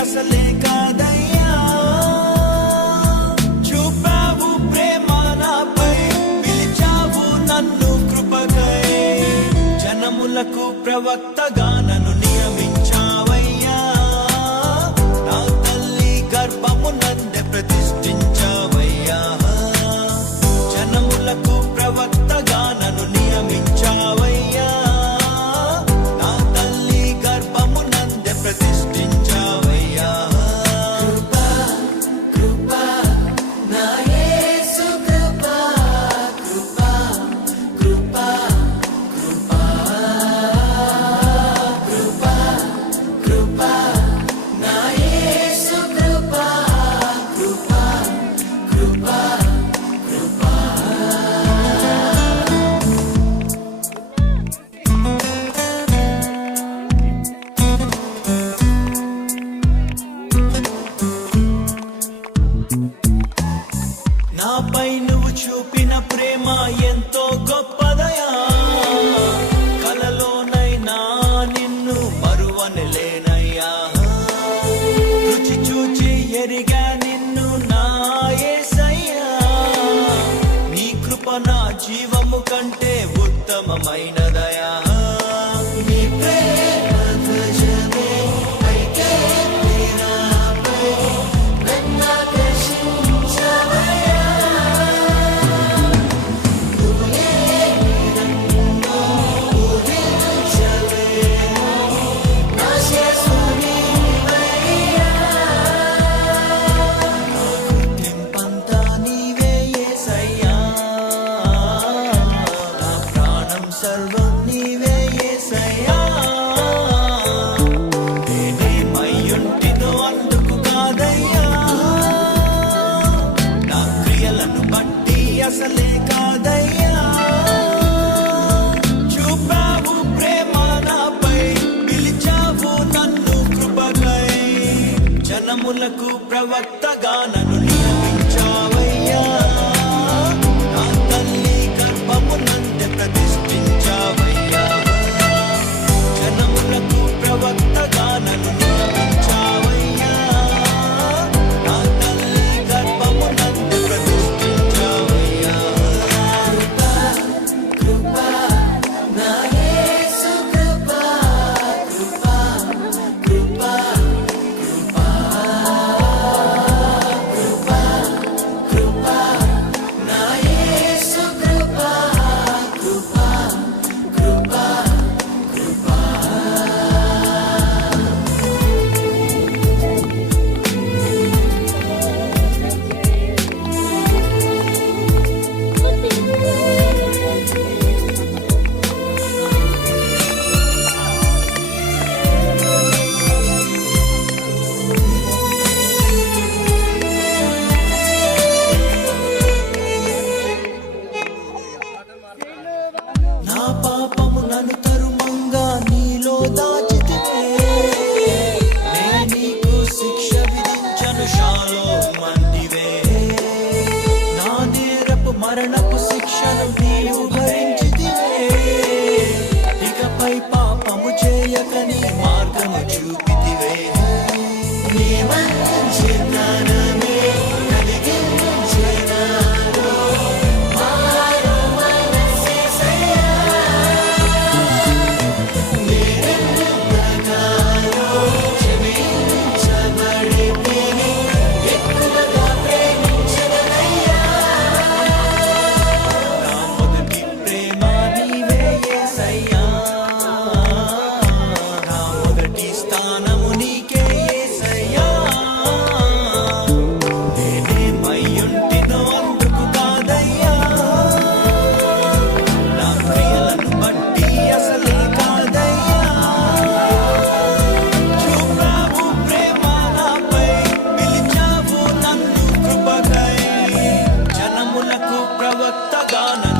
అసలే కాదయ్యా చూపావు ప్రేమ నాపై పిలిచావు నన్ను కృపకై జనములకు ప్రవక్తగా నన్ను నియమించావయ్యా నా తల్లి గర్భము నందే ప్రతిష్ఠించావయ్యా జనములకు ప్రవక్తగా నన్ను నియమించావయ్యా నా తల్లి గర్భము నందే ప్రతిష్ఠించావయ్యా నాపై నువ్వు చూపిన ప్రేమ ఎంతో గొప్పదయా కలలోనైనా నిన్ను మరువనలేనయ్యా రుచి చూచి ఎరిగా నిన్ను నా యేసయ్యా నీ కృప నా జీవము కంటే ఉత్తమమైనదయా నీ ప్రేమ ధ్వజమే సర్వం నీవే యేసయ్యా నేనేమయ్యుంటినో అందుకు కాదయ్యా నా క్రియలను బట్టి అసలే కాదయ్యా చూపావు ప్రేమ నాపై పిలిచావు నన్ను కృపకై జనములకు ప్రవక్తగా నన్ను నియమించావయ్యా నా తల్లి గర్భము నందే ప్రతిష్ఠించావయ్యా జనములకు ప్రవక్తగా నన్ను నియమించావయ్యా నా తల్లి గర్భము నందే ప్రతిష్ఠించావయ్యా నా పాపము నన్ను తరుమంగా నీలో దాచితివే నే నీకు శిక్ష విధించను షాలోమంటివే నా నేరపు మరణపు శిక్షను నీవు భరించితివే ఇకపై పాపము చేయక నీ మార్గము చూపితివే నీ మంచి జ్ఞానమే కలిగించే నాలో మారు మనసే ప్రవక్తగా